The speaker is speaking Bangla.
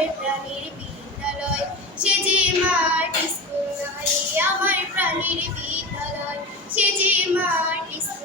আমার প্রাণের বিদ্যালয়। সে যে মার স্কুল আমার প্রাণের বিদ্যালয়। সে যে মার স্কুল